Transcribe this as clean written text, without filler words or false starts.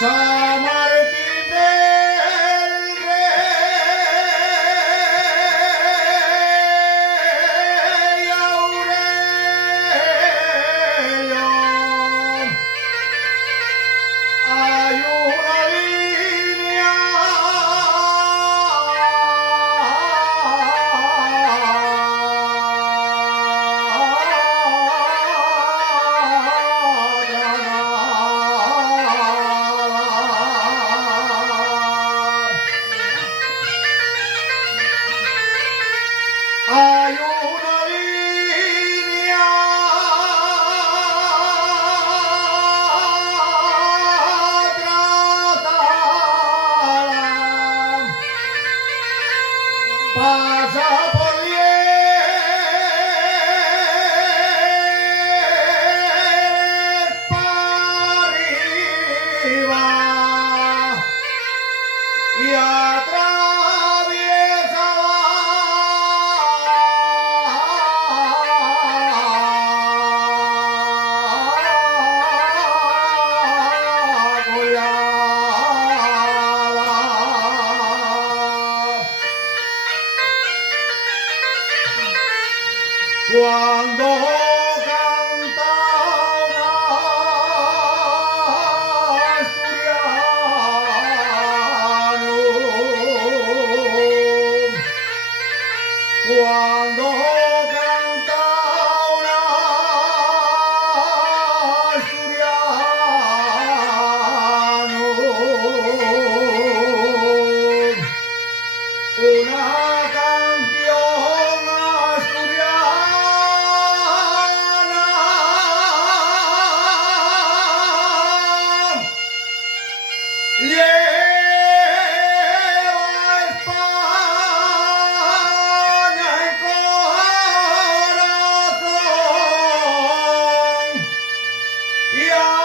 San Martín del Rey Aurelio, hay una línea hay una línea trazada, pasa por Lieres para arriba y atraviesa la collada. Cuando canta una asturiano, cuando canta una asturiano, una canción asturiana lleva a España el corazón y a